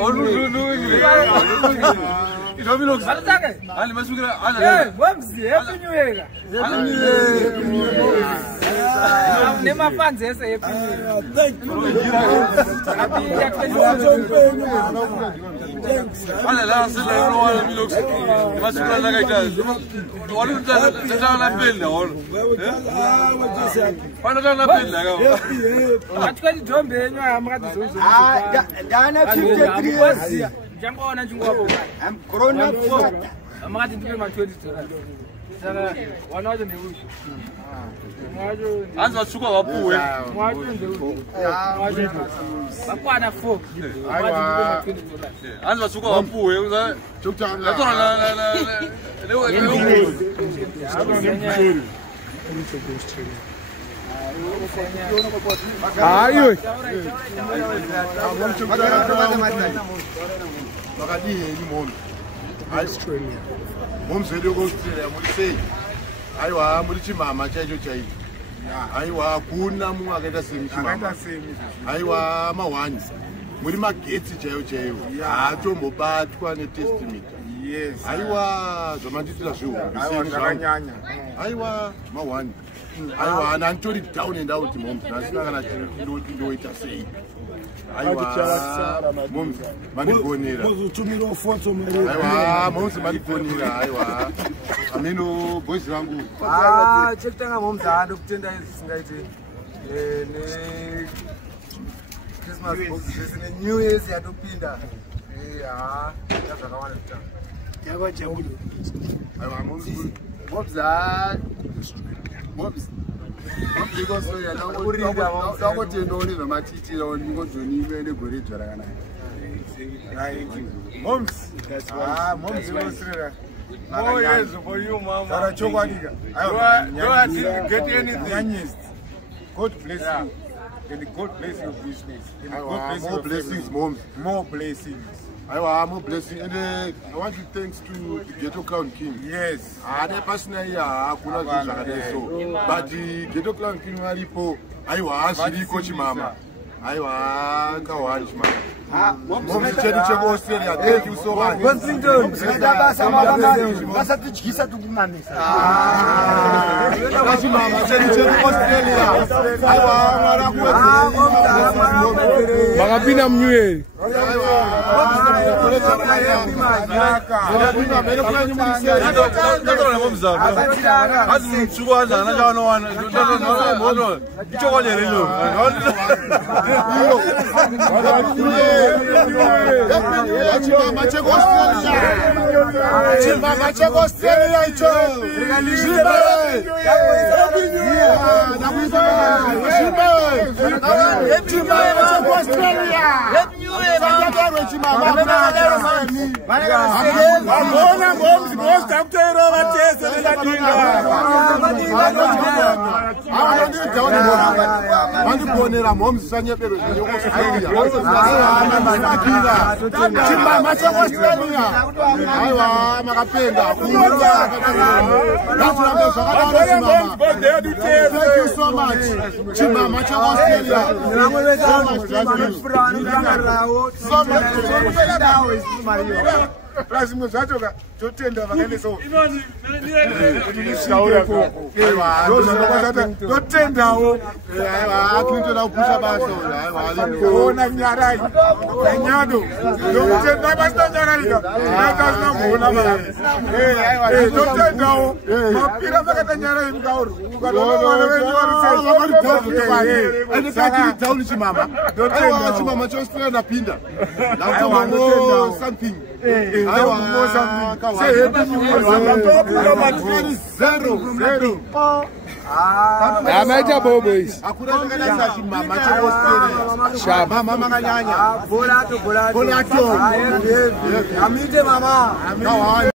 I'm grown up. I'm not going to 20. Answer sugar or poo. Answer sugar or poo. Australia. Mums video go Australia. Muri say, aiwa muri chimama chacho chai. Aiwa kuna mu akaita semi chimama. Aiwa mawani. Muri magetsi chayo chayo. Atombobatwa ne testament. Yes. Aiwa zvomanditira zviwo. Aiwa zvakanyanya. Aiwa mawani. Aiwa nantori down and out mums. Nasina kana ndoita sei. Aiwa mums manigonera. Muzotumira foto mari. Aiwa mums manigonera. Aiwa ameno boys vangu. Chekutanga mums ando kutenda isingaiti ne Christmas boxes ne New Year's yatopinda. Zvakawanda kutanga. Yako chabudu. Aiwa mums mums because so ya nango kurida nango tendoni zvamatitira ndingodzoni imene gore dzvarana Moms, that's why. Moms was there. Oh yes, for you, mama. Sara chokwadika. I didn't get anything. God bless you. And God bless your business. And God bless more blessings, moms. More blessings. More blessings. And I want to thanks to the Ghetto Clown King. Yes. Personally, but the Ghetto Clown King walipo ashiriko chimama. Kawari chimama. Moms chedi cheko Australia. Thank you so much. Washington. Basatichisa tukunamisa. Chimama chedi cheko Australia. Magapina mnywe. Thank you so much. Chimama cha Australia. So much. Lazima zatoka totenda vakaende so. Totendawo. Akintoda kupusha baso. Ona nyarai. Nyado. Totenda basta nyarai. Natazna mbona bana. Totendawo. Mapira vakata nyarai ngauru. Ukatona wana wengi ende takiri down chimama. Aiwa chimama cha Australia napinda. Natombo something. Amaita boys. Amite mama.